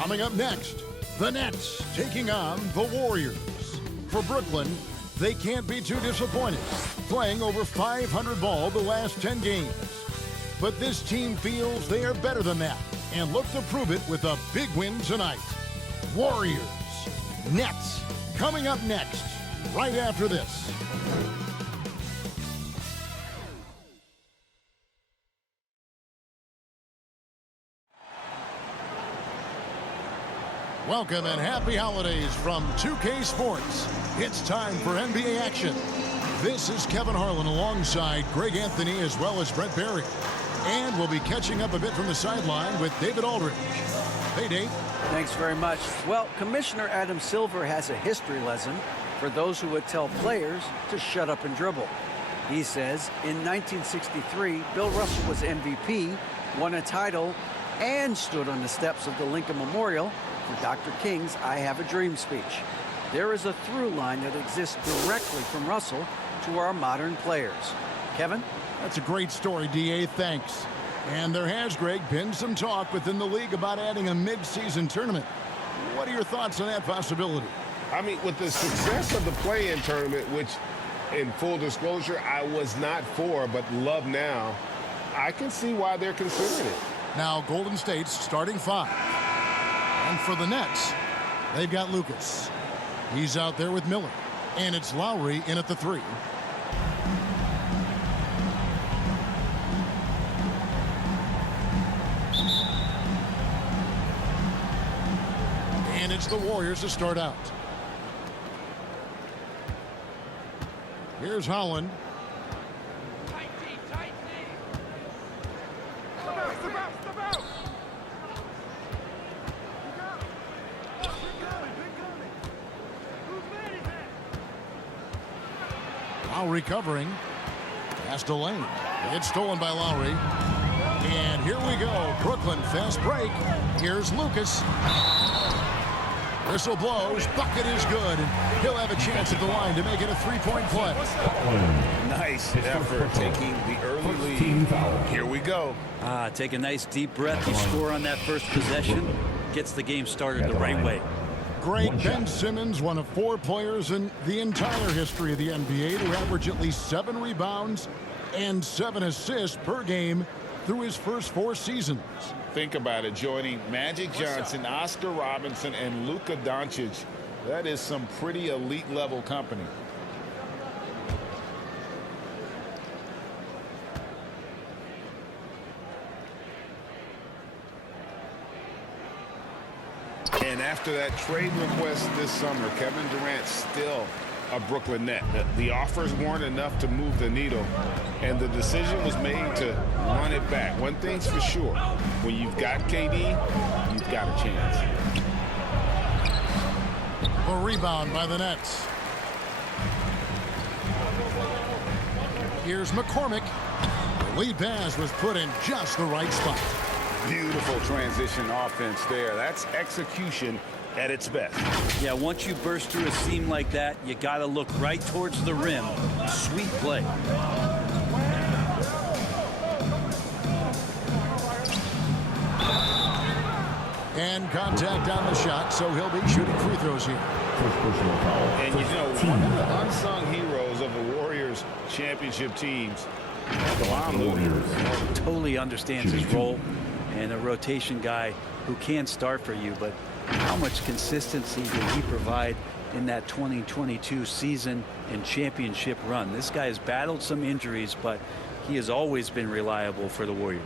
Coming up next, the Nets taking on the Warriors. For Brooklyn, they can't be too disappointed, playing over 500 ball the last 10 games. But this team feels they are better than that and look to prove it with a big win tonight. Warriors, Nets, coming up next, right after this. Welcome and happy holidays from 2K Sports. It's time for NBA action. This is Kevin Harlan alongside Greg Anthony as well as Brett Barry. And we'll be catching up a bit from the sideline with David Aldridge. Hey, Dave. Thanks very much. Well, Commissioner Adam Silver has a history lesson for those who would tell players to shut up and dribble. He says in 1963, Bill Russell was MVP, won a title, and stood on the steps of the Lincoln Memorial for Dr. King's I Have a Dream speech. There is a through line that exists directly from Russell to our modern players. Kevin? That's a great story, D.A. Thanks. And there has, Greg, been some talk within the league about adding a mid-season tournament. What are your thoughts on that possibility? I mean, with the success of the play-in tournament, which, in full disclosure, I was not for, but love now, I can see why they're considering it. Now, Golden State's starting five. And for the Nets, they've got Lucas. He's out there with Miller. And it's Lowry in at the three. And it's the Warriors to start out. Here's Holland. Lowry covering. Pass to Lane. It's stolen by Lowry. And here we go. Brooklyn fast break. Here's Lucas. Whistle blows. Bucket is good. And he'll have a chance at the line to make it a three-point play. Nice effort taking the early lead. Here we go. Take a nice deep breath. You score on that first possession. Gets the game started the right way. Great. Ben Simmons, one of 4 players in the entire history of the NBA to average at least 7 rebounds and 7 assists per game through his first 4 seasons. Think about it, joining Magic Johnson, Oscar Robinson, and Luka Doncic. That is some pretty elite level company. And after that trade request this summer, Kevin Durant's still a Brooklyn Net. The offers weren't enough to move the needle, and the decision was made to run it back. One thing's for sure, when you've got KD, you've got a chance. A rebound by the Nets. Here's McCormick. The lead pass was put in just the right spot. Beautiful transition offense there. That's execution at its best. Yeah, once you burst through a seam like that, you got to look right towards the rim. Sweet play. And contact on the shot, so he'll be shooting free throws here. And you know, one of the unsung heroes of the Warriors championship teams, totally understands his role, and a rotation guy who can start for you, but how much consistency did he provide in that 2022 season and championship run? This guy has battled some injuries, but he has always been reliable for the Warriors.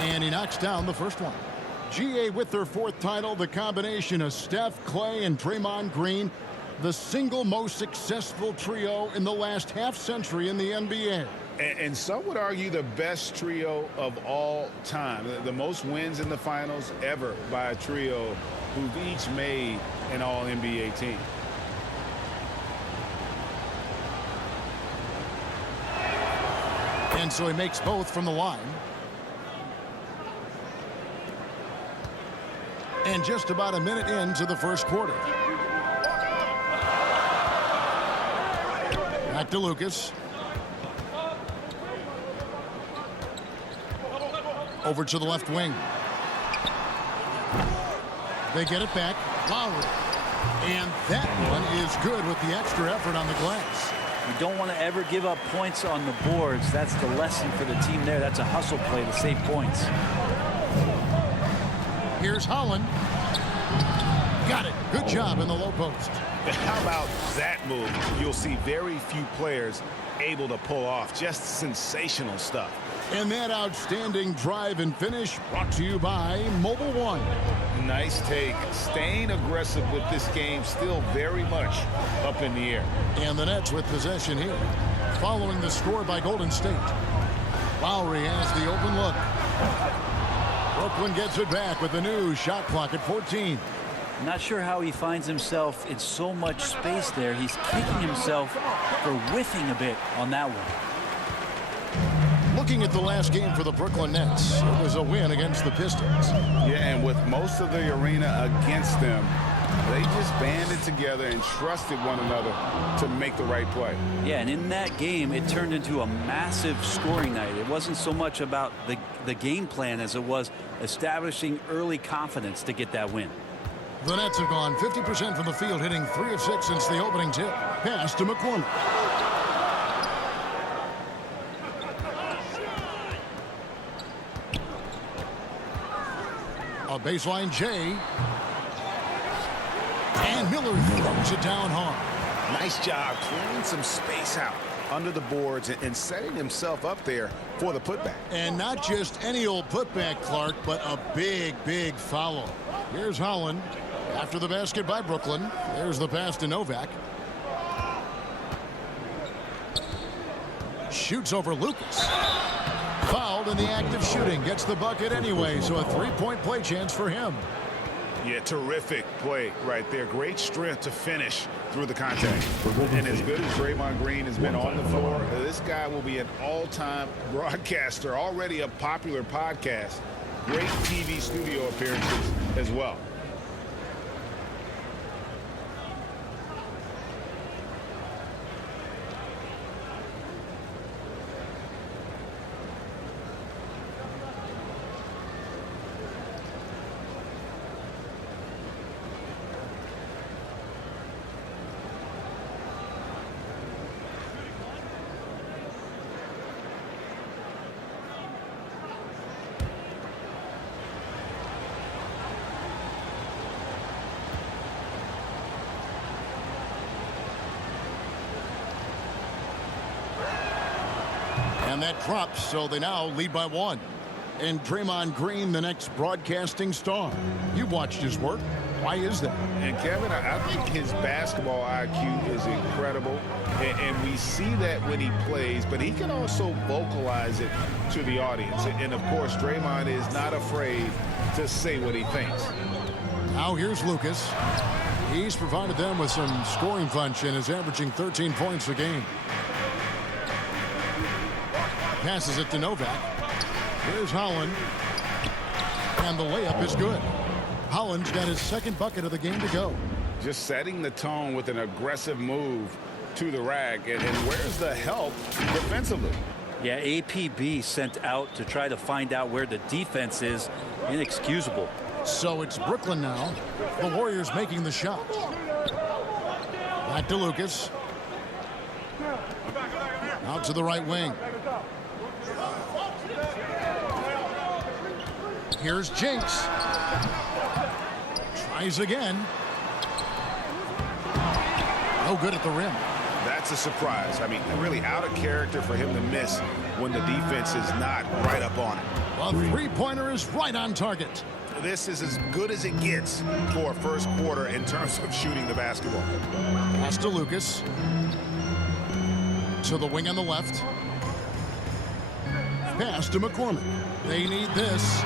And he knocks down the first one. GA with their 4th title, the combination of Steph, Clay, and Draymond Green the single most successful trio in the last half-century in the NBA. And some would argue the best trio of all time. The most wins in the finals ever by a trio who've each made an All-NBA team. And so he makes both from the line. And just about a minute into the first quarter. Back to Lucas. Over to the left wing. They get it back. Lowry. And that one is good with the extra effort on the glass. You don't want to ever give up points on the boards. That's the lesson for the team there. That's a hustle play to save points. Here's Holland. Got it. Good job in the low post. How about that move? You'll see very few players able to pull off. Just sensational stuff. And that outstanding drive and finish brought to you by Mobile One. Nice take. Staying aggressive with this game, still very much up in the air. And the Nets with possession here. Following the score by Golden State. Lowry has the open look. Brooklyn gets it back with the new shot clock at 14. Not sure how he finds himself in so much space there. He's kicking himself for whiffing a bit on that one. Looking at the last game for the Brooklyn Nets, it was a win against the Pistons. Yeah, and with most of the arena against them, they just banded together and trusted one another to make the right play. Yeah, and in that game, it turned into a massive scoring night. It wasn't so much about the game plan as it was establishing early confidence to get that win. The Nets have gone 50% from the field, hitting 3 of 6 since the opening tip. Pass to McCormick. A baseline J. And Miller throws it down hard. Nice job clearing some space out under the boards and setting himself up there for the putback. And not just any old putback, Clark, but a big, big foul. Here's Holland. After the basket by Brooklyn. There's the pass to Novak. Shoots over Lucas. Fouled in the act of shooting. Gets the bucket anyway, so a three-point play chance for him. Yeah, terrific play right there. Great strength to finish through the contact. And as good as Draymond Green has been on the floor, this guy will be an all-time broadcaster, already a popular podcast. Great TV studio appearances as well. And that drops, so they now lead by 1. And Draymond Green, the next broadcasting star. You've watched his work. Why is that? And Kevin, I think his basketball IQ is incredible. And we see that when he plays, but he can also vocalize it to the audience. And of course, Draymond is not afraid to say what he thinks. Now here's Lucas. He's provided them with some scoring punch and is averaging 13 points a game. Passes it to Novak. Here's Holland. And the layup is good. Holland's got his second bucket of the game to go. Just setting the tone with an aggressive move to the rack. And where's the help defensively? Yeah, APB sent out to try to find out where the defense is. Inexcusable. So it's Brooklyn now. The Warriors making the shot. Back to Lucas. Out to the right wing. Here's Jinx. Tries again. No good at the rim. That's a surprise. I mean, really out of character for him to miss when the defense is not right up on it. A three-pointer is right on target. this is as good as it gets for a first quarter in terms of shooting the basketball. Pass to Lucas. To the wing on the left. Pass to McCormick. They need this.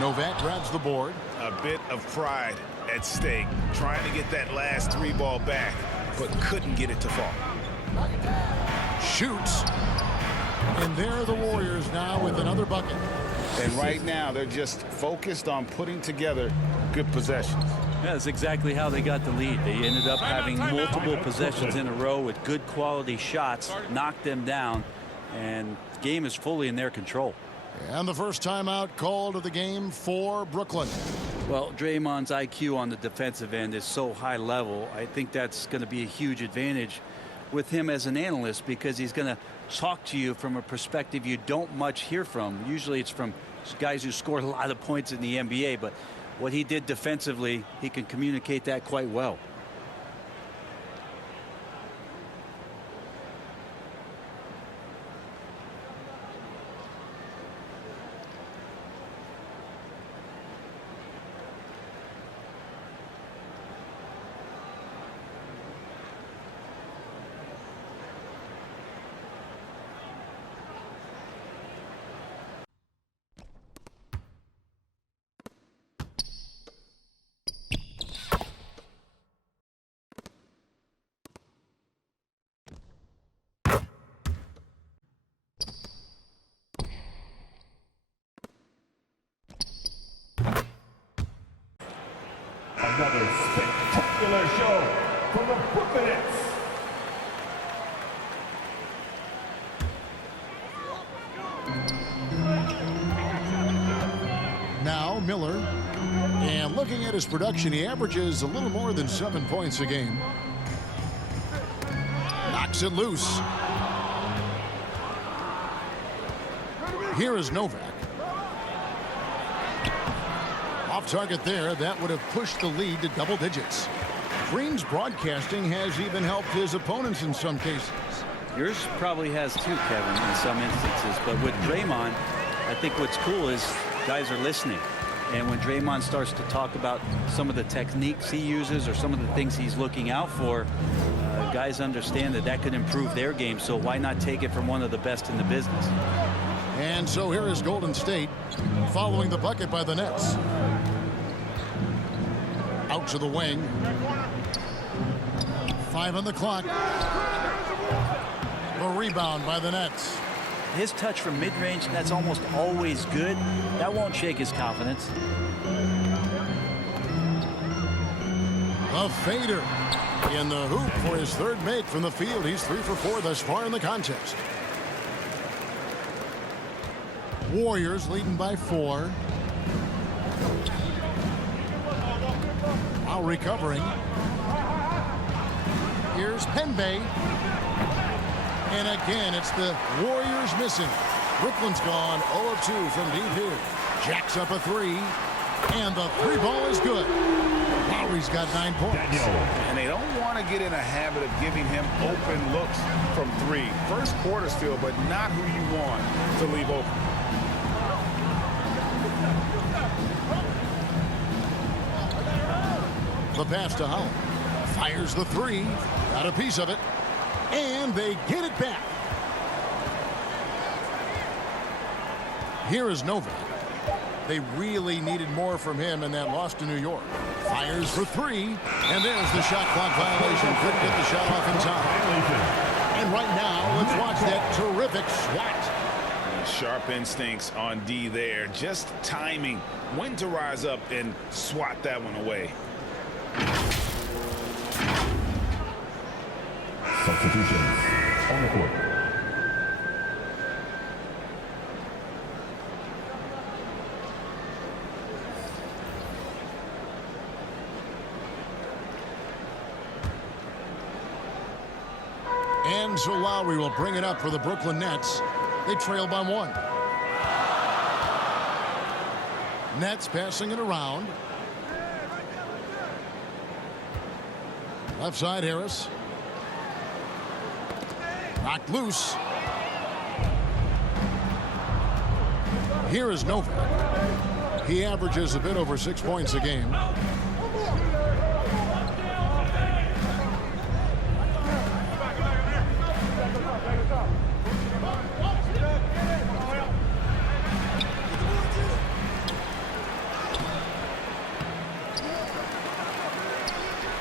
Novak grabs the board. A bit of pride at stake, trying to get that last three ball back, but couldn't get it to fall. Shoots. And there are the Warriors now with another bucket. And right now, they're just focused on putting together good possessions. Yeah, that's exactly how they got the lead. They ended up having multiple possessions in a row with good quality shots, knocked them down, and the game is fully in their control. And the first timeout called of the game for Brooklyn. Well, Draymond's IQ on the defensive end is so high level. I think that's going to be a huge advantage with him as an analyst, because he's going to talk to you from a perspective you don't much hear from. Usually it's from guys who scored a lot of points in the NBA, but what he did defensively, he can communicate that quite well. Another spectacular show from the Brooklyn Nets. Now Miller. And looking at his production, he averages a little more than 7 points a game. Knocks it loose. Here is Novak. Off target there. That would have pushed the lead to double digits. Green's broadcasting has even helped his opponents in some cases. Yours probably has too, Kevin, in some instances. But with Draymond, I think what's cool is guys are listening. And when Draymond starts to talk about some of the techniques he uses or some of the things he's looking out for, guys understand that that could improve their game. So why not take it from one of the best in the business? And so here is Golden State following the bucket by the Nets. Out to the wing. 5 on the clock. The rebound by the Nets. His touch from mid-range, that's almost always good. That won't shake his confidence. A fader in the hoop for his third make from the field. He's 3 for 4 thus far in the contest. Warriors leading by 4. Now recovering. Here's Penbay. And again, it's the Warriors missing. Brooklyn's gone 0 of 2 from deep here. Jacks up a 3. And the 3 ball is good. Lowry's got 9 points. And they don't want to get in a habit of giving him open looks from 3. First quarter still, but not who you want to leave open. The pass to Holland. Fires the 3. Got a piece of it. And they get it back. Here is Novak. They really needed more from him in that loss to New York. Fires for 3. And there's the shot clock violation. Couldn't get the shot off in time. And right now, let's watch that terrific swat. Sharp instincts on D there. Just timing when to rise up and swat that one away. Substitutions on the court. And so Lowry will bring it up for the Brooklyn Nets. They trail by 1. Nets passing it around. Left side, Harris. Knocked loose. Here is Novak. He averages a bit over 6 points a game.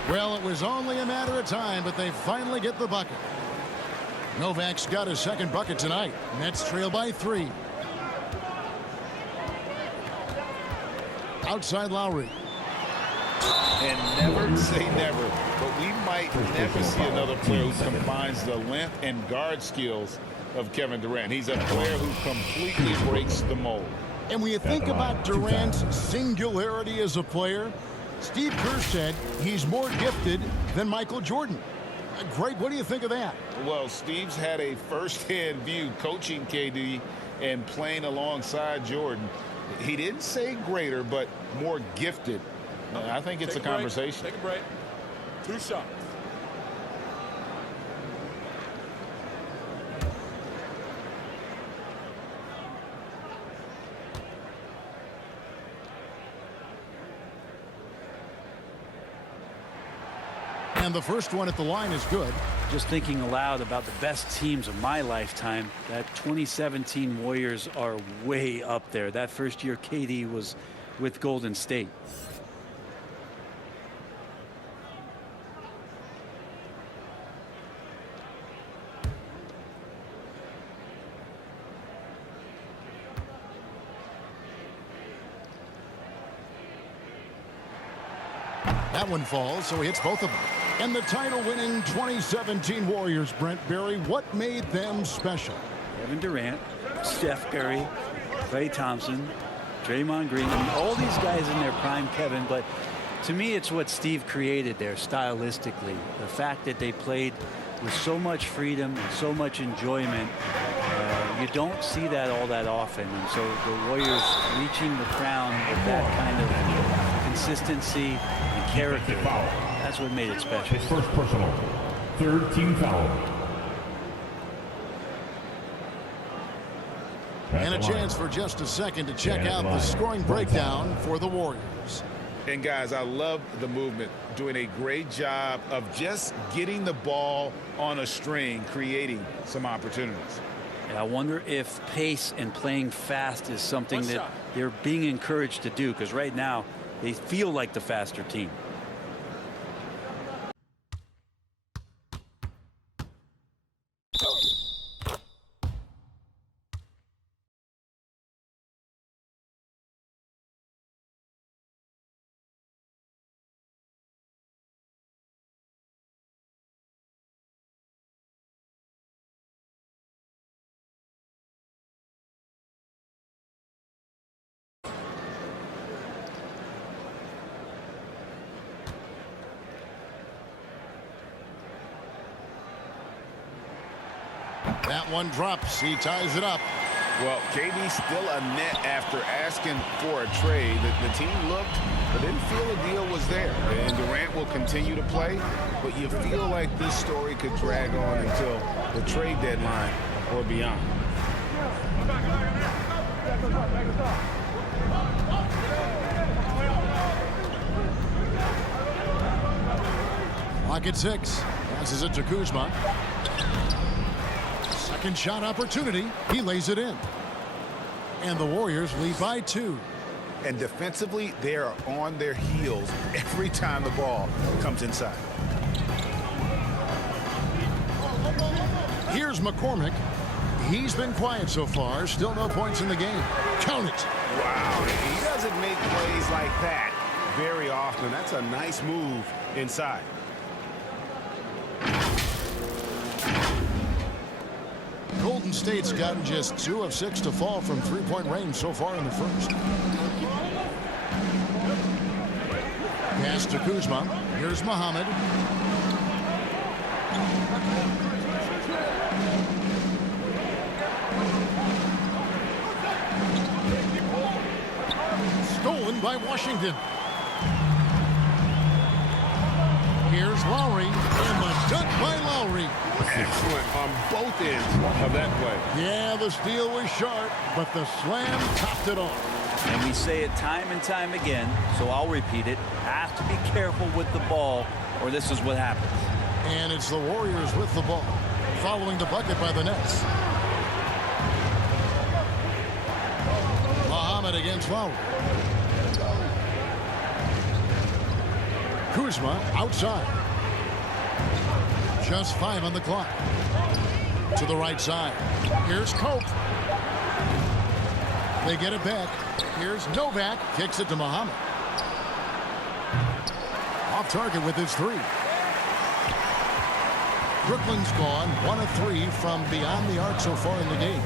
Well, it was only a matter of time, but they finally get the bucket. Novak's got his second bucket tonight. Nets trail by 3. Outside Lowry. And never say never, but we might never see another player who combines the length and guard skills of Kevin Durant. He's a player who completely breaks the mold. And when you think about Durant's singularity as a player, Steve Kerr said he's more gifted than Michael Jordan. Greg, what do you think of that? Well, Steve's had a first-hand view coaching KD and playing alongside Jordan. He didn't say greater, but more gifted. I think it's a conversation. Take a break. 2 shots. And the first one at the line is good. Just thinking aloud about the best teams of my lifetime, that 2017 Warriors are way up there. That first year KD was with Golden State. That one falls, so he hits both of them. And the title-winning 2017 Warriors, Brent Barry, what made them special? Kevin Durant, Steph Curry, Klay Thompson, Draymond Green. I mean, all these guys in their prime, Kevin, but to me it's what Steve created there stylistically. The fact that they played with so much freedom and so much enjoyment. You don't see that all that often. And so the Warriors reaching the crown with that kind of consistency and character. That's what made it special. His first personal. 3rd team foul. And a chance for just a second to check out the scoring breakdown for the Warriors. And guys, I love the movement, doing a great job of just getting the ball on a string, creating some opportunities. And I wonder if pace and playing fast is something that they're being encouraged to do, because right now they feel like the faster team. That one drops. He ties it up. Well, KD still a net after asking for a trade. The team looked but didn't feel a deal was there. And Durant will continue to play, but you feel like this story could drag on until the trade deadline or beyond. Clock at 6. Passes it to Kuzma. Second shot opportunity. He lays it in. And the Warriors lead by 2. And defensively, they are on their heels every time the ball comes inside. Here's McCormick. He's been quiet so far. Still no points in the game. Count it. Wow, he doesn't make plays like that very often. That's a nice move inside. Golden State's gotten just 2 of 6 to fall from three-point range so far in the first. Pass to Kuzma. Here's Muhammad. Stolen by Washington. Here's Lowry, and the dunk by Lowry. Excellent on both ends of that play. Yeah, the steal was sharp, but the slam topped it off. And we say it time and time again, so I'll repeat it. Have to be careful with the ball, or this is what happens. And it's the Warriors with the ball, following the bucket by the Nets. Muhammad against Lowry. Kuzma outside. Just 5 on the clock. To the right side. Here's Cope. They get it back. Here's Novak. Kicks it to Muhammad. Off target with his 3. Brooklyn's gone 1 of 3 from beyond the arc so far in the game.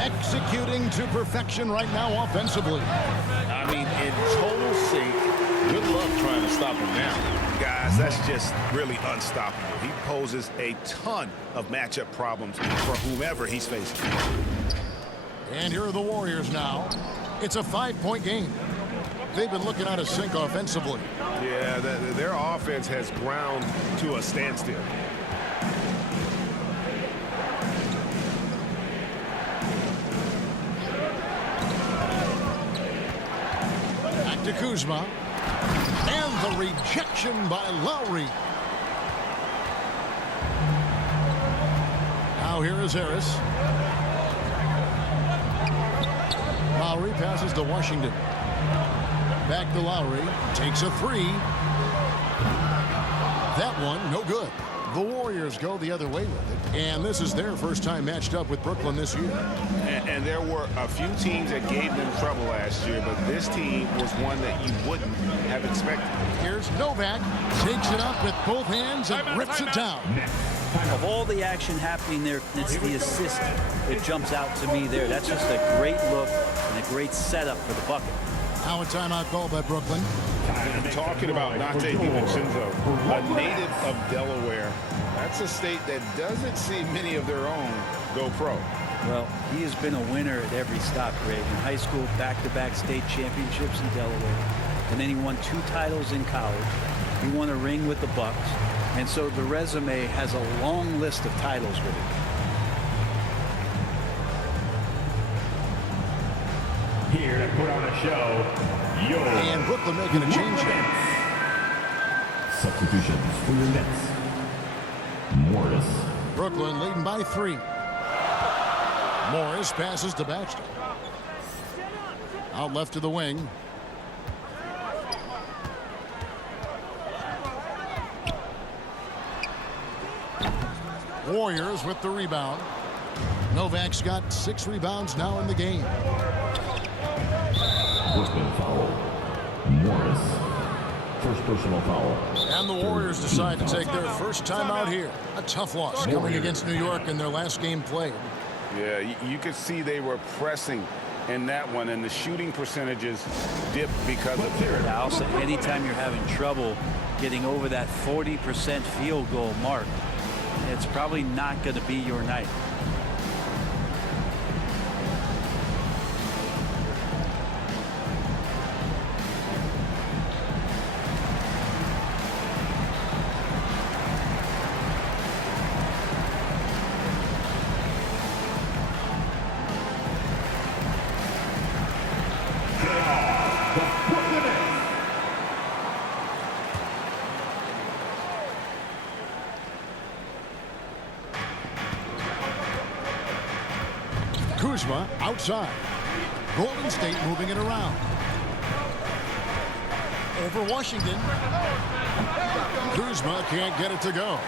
Executing to perfection right now offensively. I mean, in total sync. Good luck trying to stop him now. Guys, that's just really unstoppable. He poses a ton of matchup problems for whomever he's facing. And here are the Warriors now. It's a 5-point game. They've been looking out of sync offensively. Yeah, their offense has ground to a standstill. Back to Kuzma. And the rejection by Lowry. Now here is Harris. Lowry passes to Washington. Back to Lowry. Takes a 3. That one, no good. The Warriors go the other way with it. And this is their first time matched up with Brooklyn this year. And there were a few teams that gave them trouble last year, but this team was one that you wouldn't have expected. Here's Novak. Takes it up with both hands and rips it down. Of all the action happening there, it's the assist that jumps out to me there. That's just a great look and a great setup for the bucket. Now a timeout call by Brooklyn. Talking about Nate DiVincenzo, a native of Delaware. That's a state that doesn't see many of their own go pro. Well, he has been a winner at every stop, Greg. In high school, back-to-back state championships in Delaware. And then he won 2 titles in college. He won a ring with the Bucks. And so the resume has a long list of titles with it. Here to put on a show, And Brooklyn making a change here. Substitutions for your Nets. Morris. Brooklyn leading by 3. Morris passes to Baxter. Out left to the wing. Warriors with the rebound. Novak's got 6 rebounds now in the game. Brooklyn foul. Morris. First personal foul. And the Warriors decide to take their first time out here. A tough loss coming against New York in their last game played. Yeah, you could see they were pressing in that one, and the shooting percentages dipped because of it. Also, anytime you're having trouble getting over that 40% field goal mark, it's probably not going to be your night. Kuzma outside. Golden State moving it around. Over Washington. Kuzma can't get it to go.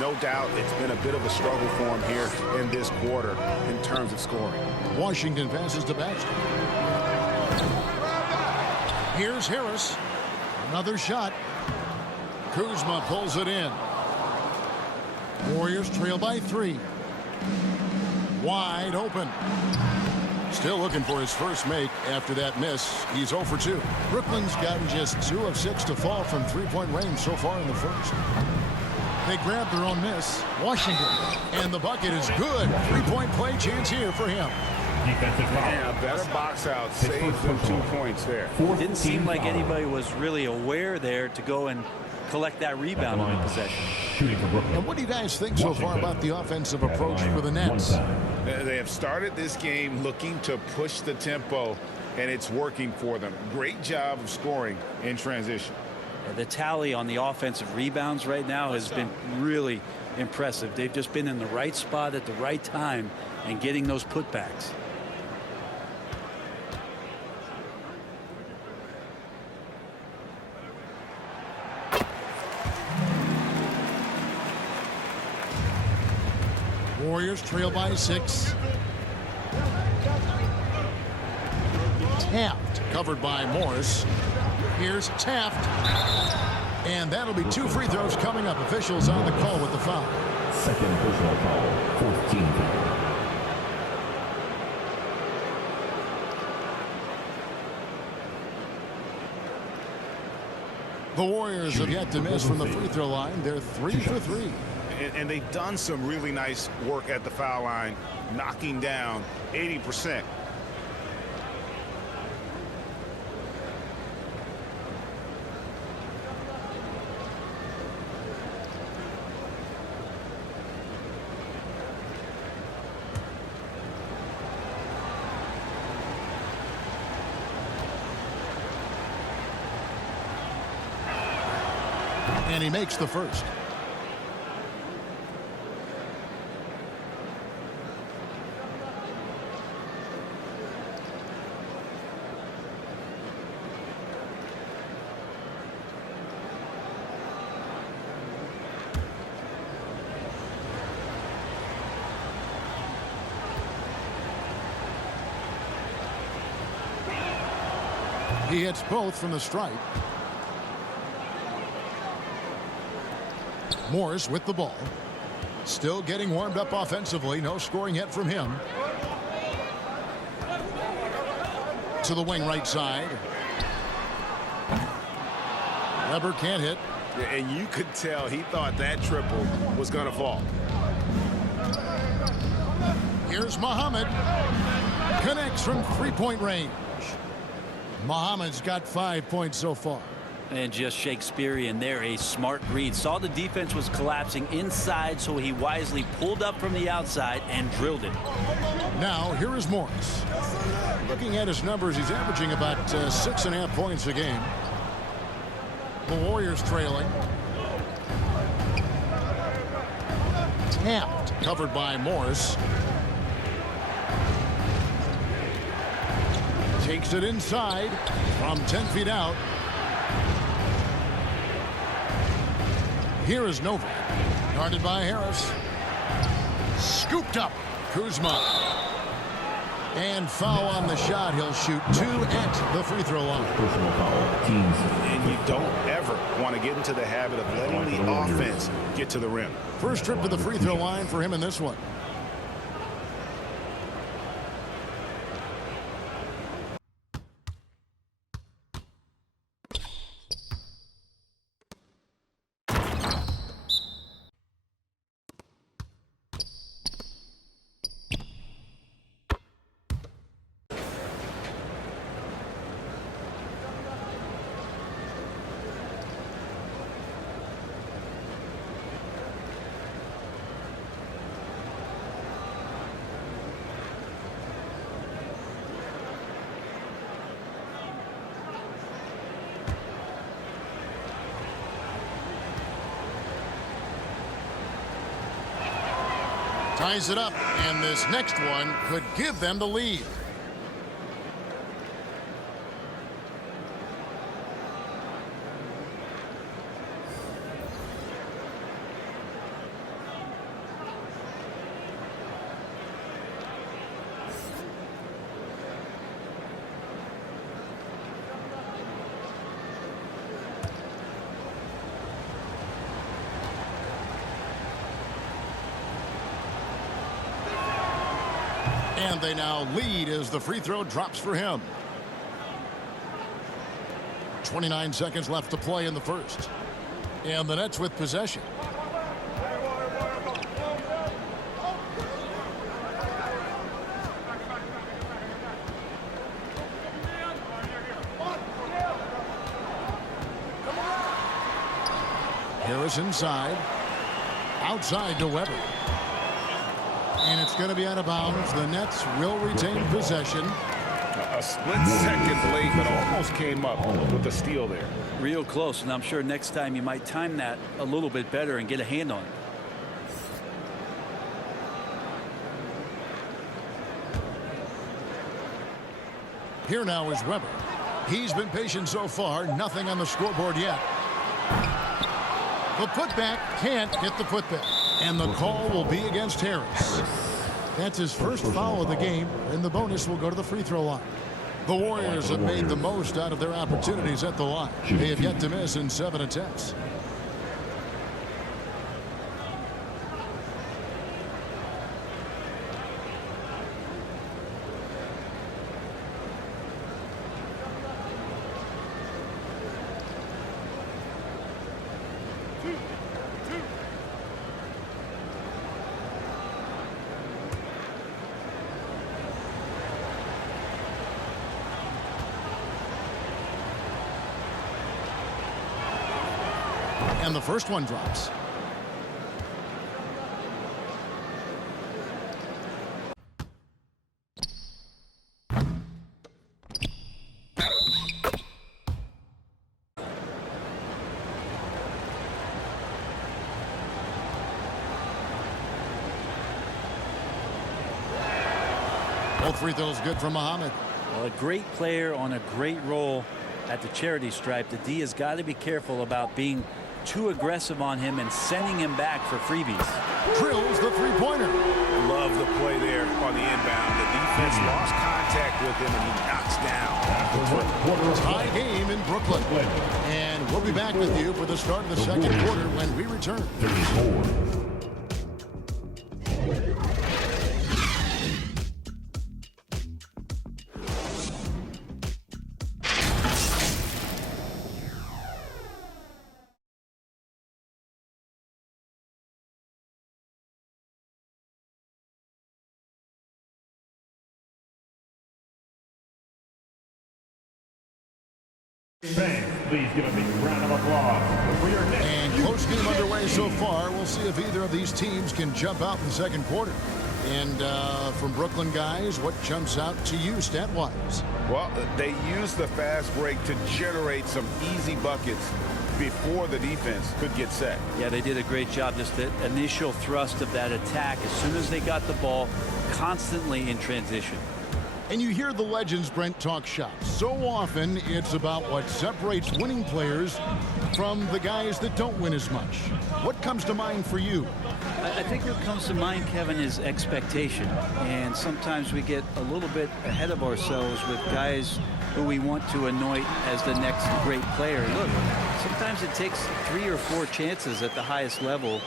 No doubt it's been a bit of a struggle for him here in this quarter in terms of scoring. Washington passes to Baxter. Here's Harris. Another shot. Kuzma pulls it in. Warriors trail by 3. Wide open. Still looking for his first make after that miss. He's 0 for 2. Brooklyn's gotten just 2 of 6 to fall from three-point range so far in the first. They grab their own miss. Washington. And the bucket is good. Three-point play chance here for him. Defensive foul. And a better box out saves them 2 points there. Didn't seem like anybody was really aware there to go and collect that rebound in possession. Shooting for Brooklyn. And what do you guys think so far about the offensive approach for the Nets? They have started this game looking to push the tempo and it's working for them. Great job of scoring in transition. The tally on the offensive rebounds right now has been really impressive. They've just been in the right spot at the right time and getting those putbacks. Warriors trail by 6. Taft covered by Morris. Here's Taft. And that'll be 2 free throws coming up. Officials on the call with the foul. Second personal foul, 14th foul. The Warriors have yet to miss from the free throw line. They're 3 for 3. And they've done some really nice work at the foul line, knocking down 80%. And he makes the first. He hits both from the stripe. Morris with the ball. Still getting warmed up offensively. No scoring yet from him. To the wing right side. Weber can't hit. And you could tell he thought that triple was going to fall. Here's Muhammad. Connects from three-point range. Muhammad's got 5 points so far. And just Shakespearean there, a smart read. Saw the defense was collapsing inside, so he wisely pulled up from the outside and drilled it. Now, here is Morris. Looking at his numbers, he's averaging about 6.5 points a game. The Warriors trailing. Tapped, covered by Morris. Takes it inside from 10 feet out. Here is Novak. Guarded by Harris. Scooped up. Kuzma. And foul on the shot. He'll shoot 2 at the free throw line. Personal foul, teams. And you don't ever want to get into the habit of letting the offense get to the rim. First trip to the free throw line for him in this one. Ties it up, and this next one could give them the lead. And they now lead as the free throw drops for him. 29 seconds left to play in the first. And the Nets with possession. Harris inside. Outside to Weber. And it's going to be out of bounds. The Nets will retain possession. A split second late, but almost came up with a steal there. Real close, and I'm sure next time you might time that a little bit better and get a hand on it. Here now is Weber. He's been patient so far. Nothing on the scoreboard yet. The putback can't get the putback. And the call will be against Harris. That's his first foul of the game, and the bonus will go to the free throw line. The Warriors have made the most out of their opportunities at the line. They have yet to miss in 7 attempts. And the first one drops. Both free throws good from Muhammad. Well, a great player on a great role at the charity stripe. The D has got to be careful about being too aggressive on him and sending him back for freebies. Drills the three-pointer. Love the play there on the inbound. The defense lost contact with him, and he knocks down. Tie game in Brooklyn. And we'll be back with you for the start of the second quarter when we return. 34. Fans, please give a big round of applause for your next. And close game underway so far. We'll see if either of these teams can jump out in the second quarter. And from Brooklyn guys, what jumps out to you stat-wise? Well, they used the fast break to generate some easy buckets before the defense could get set. Yeah, they did a great job. Just the initial thrust of that attack as soon as they got the ball, constantly in transition. And you hear the legends, Brent, talk shop. So often it's about what separates winning players from the guys that don't win as much. What comes to mind for you? I think what comes to mind, Kevin, is expectation. And sometimes we get a little bit ahead of ourselves with guys who we want to anoint as the next great player. Look, sometimes it takes 3 or 4 chances at the highest level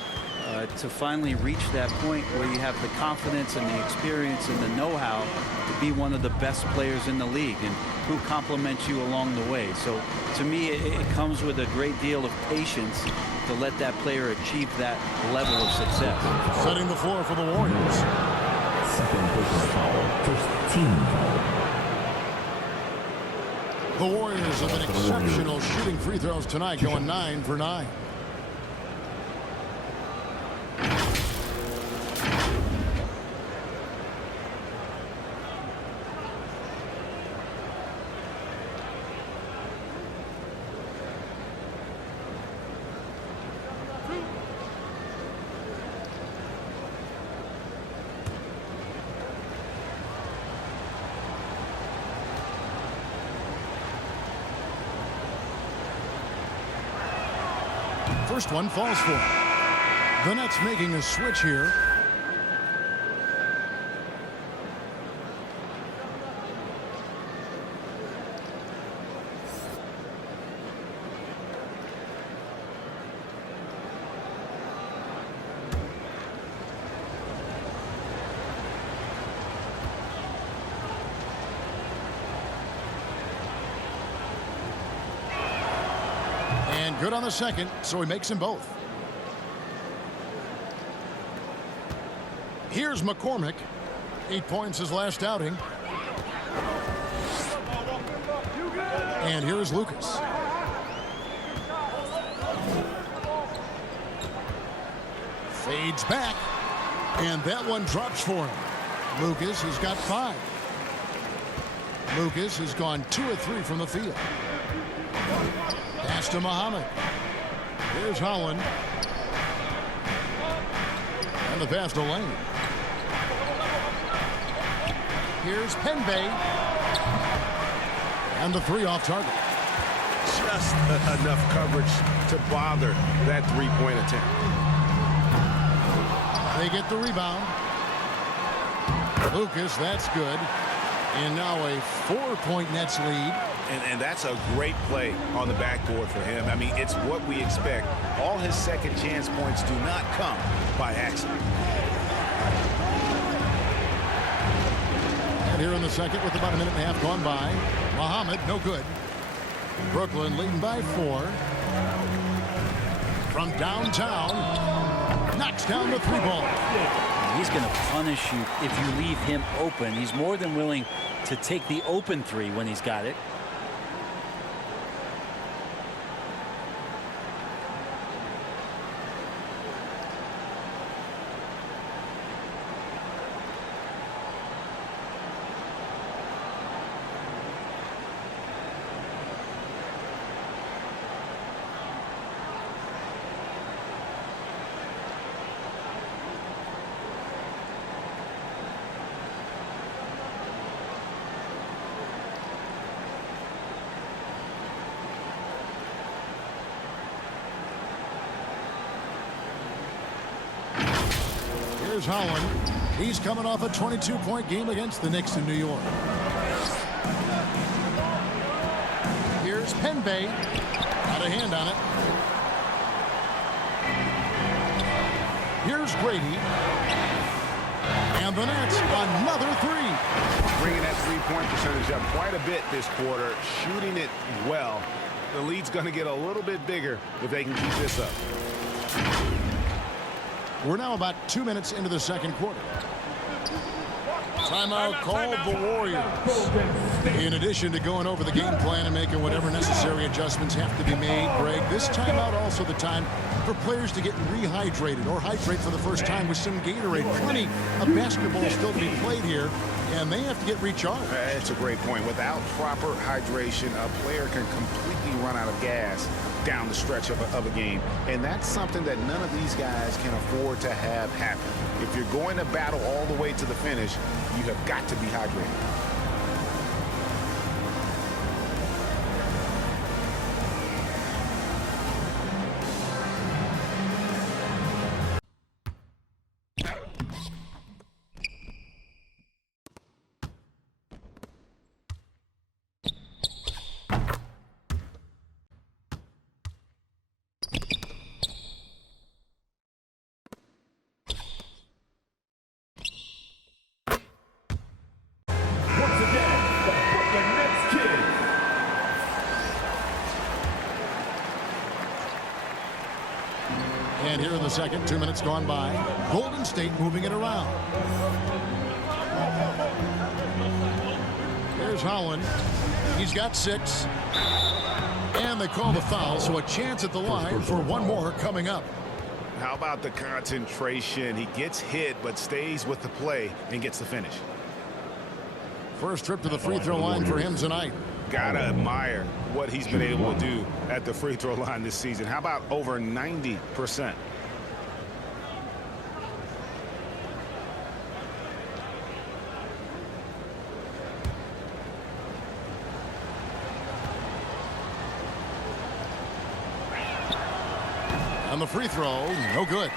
to finally reach that point where you have the confidence and the experience and the know-how to be one of the best players in the league, and who compliments you along the way. So to me, it comes with a great deal of patience to let that player achieve that level of success. Setting the floor for the Warriors. Second personal foul. First team foul. The Warriors have been exceptional shooting free throws tonight, going 9 for 9. First one falls for him. The Nets making a switch here. And good on the second, so he makes them both. Here's McCormick. 8 points his last outing. And here's Lucas. Fades back. And that one drops for him. Lucas has got 5. Lucas has gone 2 of 3 from the field. Pass to Muhammad. Here's Holland. And the pass to Lane. Here's Penbay. And the 3 off target. Just enough coverage to bother that three-point attempt. They get the rebound. Lucas, that's good. And now a 4-point Nets lead. And that's a great play on the backboard for him. I mean, it's what we expect. All his second chance points do not come by accident. And here in the second with about a minute and a half gone by. Muhammad, no good. Brooklyn leading by 4. From downtown, knocks down the 3 ball. He's going to punish you if you leave him open. He's more than willing to take the open 3 when he's got it. Here's Holland. He's coming off a 22-point game against the Knicks in New York. Here's Penbay. Got a hand on it. Here's Grady. And the Nets, another 3. Bringing that three-point percentage up quite a bit this quarter, shooting it well. The lead's going to get a little bit bigger if they can keep this up. We're now about 2 minutes into the second quarter. Timeout called the Warriors. In addition to going over the game plan and making whatever necessary adjustments have to be made, Greg, this timeout also the time for players to get rehydrated or hydrate for the first time with some Gatorade. Plenty of basketball still to be played here, and they have to get recharged. That's a great point. Without proper hydration, a player can completely run out of gas down the stretch of a game. And that's something that none of these guys can afford to have happen. If you're going to battle all the way to the finish, you have got to be hydrated. And here in the second, 2 minutes gone by. Golden State moving it around. Here's Holland. He's got 6. And they call the foul, so a chance at the line for one more coming up. How about the concentration? He gets hit, but stays with the play and gets the finish. First trip to the free throw line for him tonight. Gotta admire what he's been able to do at the free throw line this season. How about over 90%? On the free throw, no good.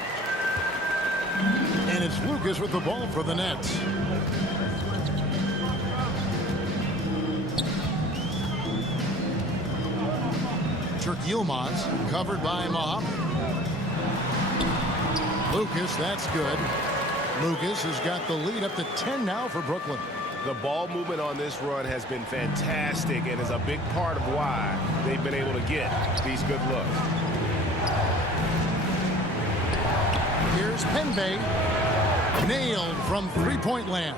And it's Lucas with the ball for the Nets. Turk Yilmaz covered by Muhammad. Lucas, that's good. Lucas has got the lead up to 10 now for Brooklyn. The ball movement on this run has been fantastic and is a big part of why they've been able to get these good looks. Here's Penbay. Nailed from three-point land.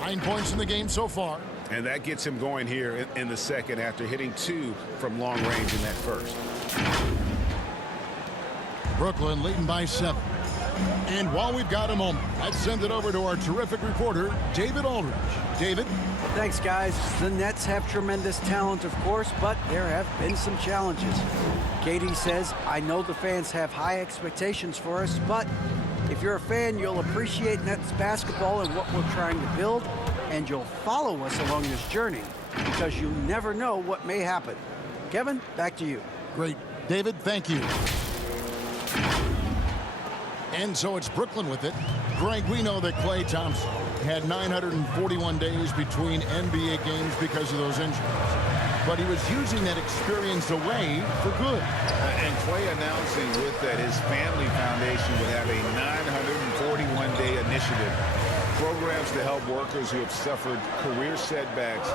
9 points in the game so far. And that gets him going here in the second after hitting 2 from long range in that first. Brooklyn leading by 7. And while we've got a moment, let's send it over to our terrific reporter, David Aldridge. David? Thanks, guys. The Nets have tremendous talent, of course, but there have been some challenges. Katie says, I know the fans have high expectations for us, but if you're a fan, you'll appreciate Nets basketball and what we're trying to build, and you'll follow us along this journey because you never know what may happen. Kevin, back to you. Great. David, thank you. And so it's Brooklyn with it. Greg, we know that Klay Thompson had 941 days between NBA games because of those injuries. But he was using that experience away for good. And Klay announcing with that his family foundation would have a 941-day initiative. Programs to help workers who have suffered career setbacks.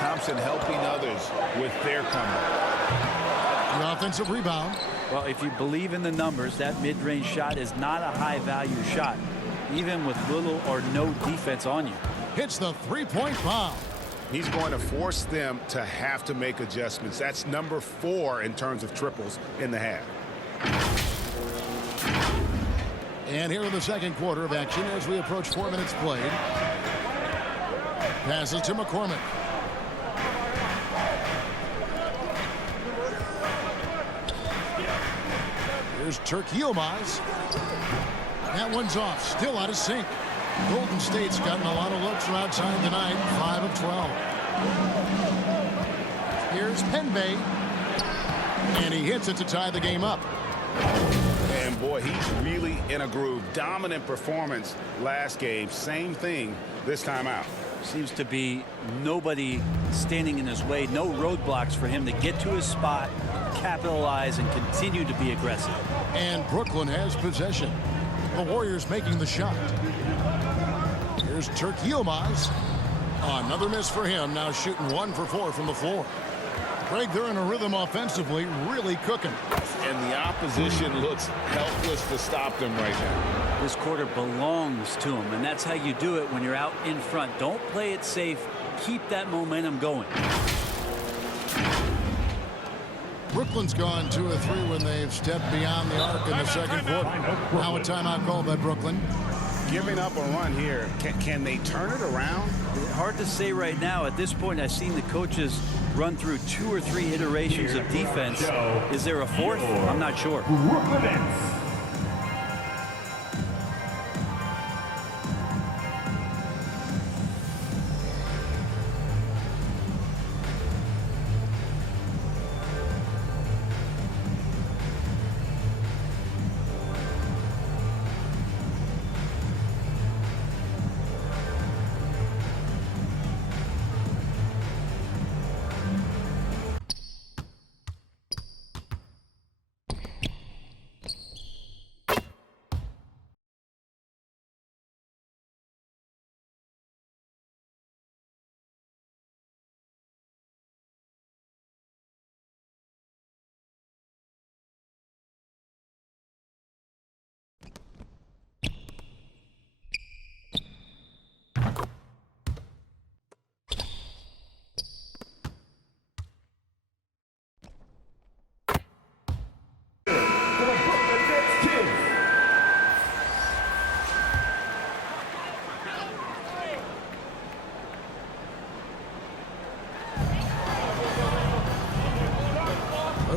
Thompson helping others with their comeback. The offensive rebound. Well, if you believe in the numbers, that mid-range shot is not a high-value shot, even with little or no defense on you. Hits the three-point bomb. He's going to force them to have to make adjustments. That's number 4 in terms of triples in the half. And here in the second quarter of action as we approach 4 minutes played. Passes to McCormick. Here's Turk Yilmaz. That one's off. Still out of sync. Golden State's gotten a lot of looks from outside tonight. 5 of 12. Here's Penbay. And he hits it to tie the game up. And boy, he's really in a groove. Dominant performance last game. Same thing this time out. Seems to be nobody standing in his way. No roadblocks for him to get to his spot, capitalize, and continue to be aggressive. And Brooklyn has possession. The Warriors making the shot. Here's Turk Yilmaz. Another miss for him. Now shooting 1 for 4 from the floor. Greg, they're in a rhythm offensively, really cooking. And the opposition looks helpless to stop them right now. This quarter belongs to him, and that's how you do it when you're out in front. Don't play it safe. Keep that momentum going. Brooklyn's gone 2 of 3 when they've stepped beyond the arc in the second quarter. Now a timeout called by Brooklyn. Giving up a run here. Can they turn it around? Hard to say right now. At this point, I've seen the coaches run through 2 or 3 iterations of defense. Is there a 4th? I'm not sure. Brooklyn Nets.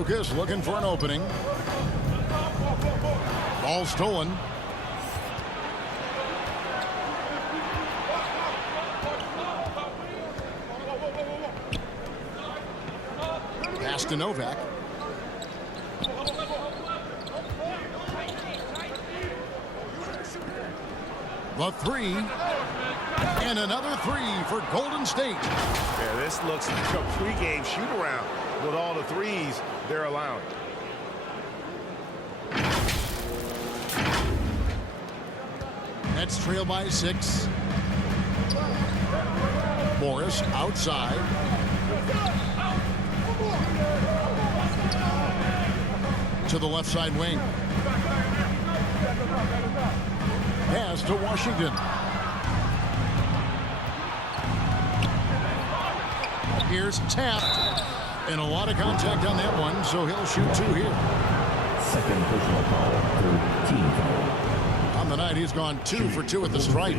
Lucas looking for an opening. Ball stolen. Pass to Novak. The 3. And another 3 for Golden State. Yeah, this looks like a pregame shoot-around with all the threes they're allowing. Nets trail by 6. Morris outside. To the left side wing. Pass to Washington. Here's Taft. And a lot of contact on that one, so he'll shoot 2 here. Second personal foul, third team foul. tonight, he's gone 2 for 2 at the stripe.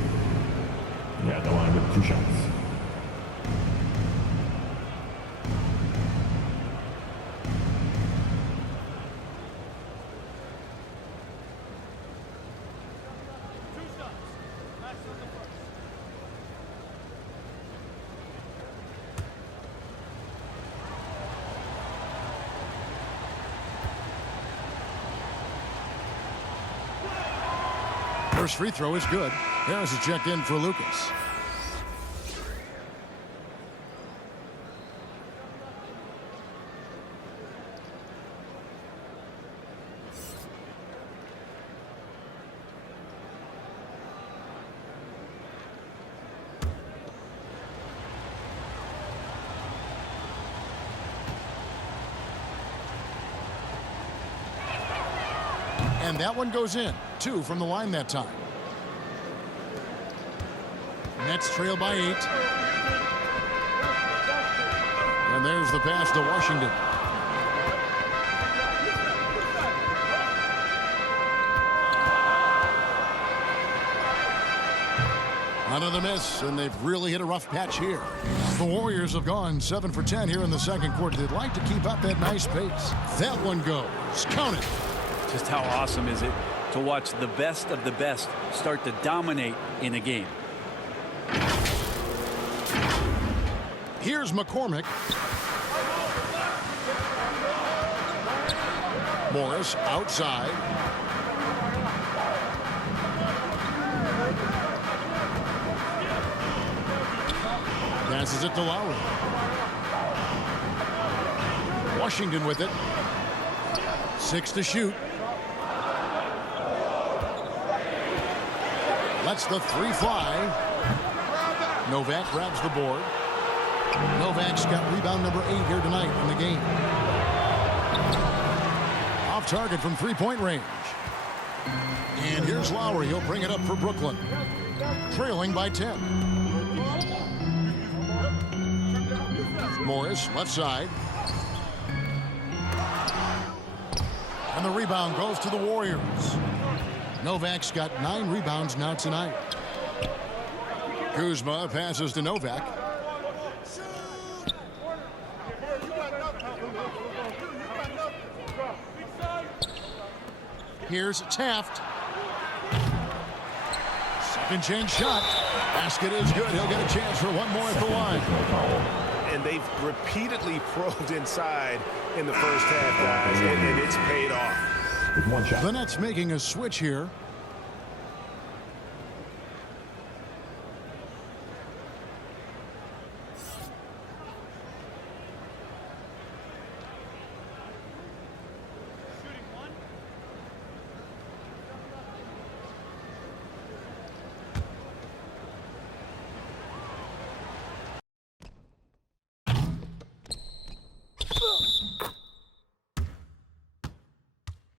Yeah, the line with 2 shots. First free throw is good. Harris is checked in for Lucas. And that one goes in. 2 from the line that time. Nets trail by 8. And there's the pass to Washington. Another miss, and they've really hit a rough patch here. The Warriors have gone 7 for 10 here in the second quarter. They'd like to keep up that nice pace. That one goes. Count it. Just how awesome is it to watch the best of the best start to dominate in a game? Here's McCormick. Morris outside. Passes it to Lowry. Washington with it. 6 to shoot. Lets the 3 fly. Novak grabs the board. Novak's got rebound number 8 here tonight in the game. Off target from 3-point range. And here's Lowry. He'll bring it up for Brooklyn. Trailing by 10. Morris, left side. And the rebound goes to the Warriors. Novak's got 9 rebounds now tonight. Kuzma passes to Novak. Here's Taft. Second chance shot. Basket is good. He'll get a chance for one more at the line. And they've repeatedly probed inside in the first half, guys, and it's paid off. With 1 shot. The Nets making a switch here.